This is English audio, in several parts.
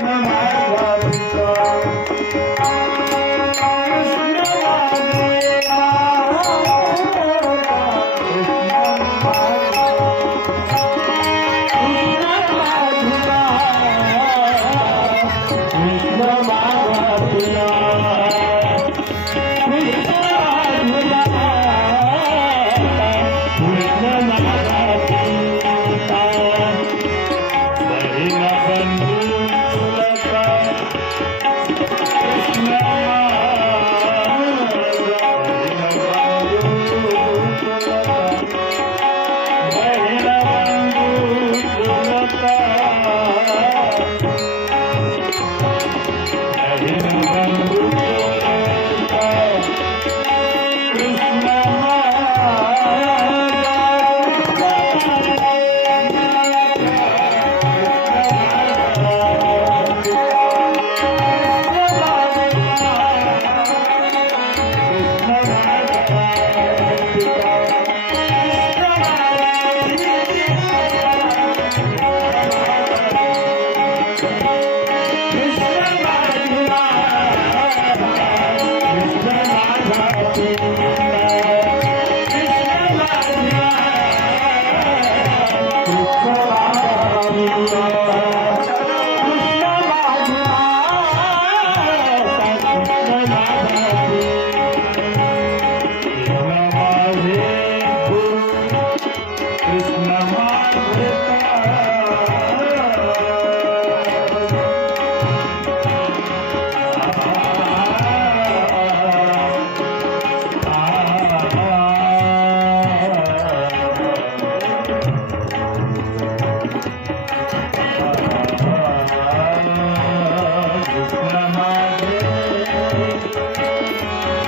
Mama, I love you so.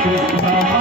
Amen.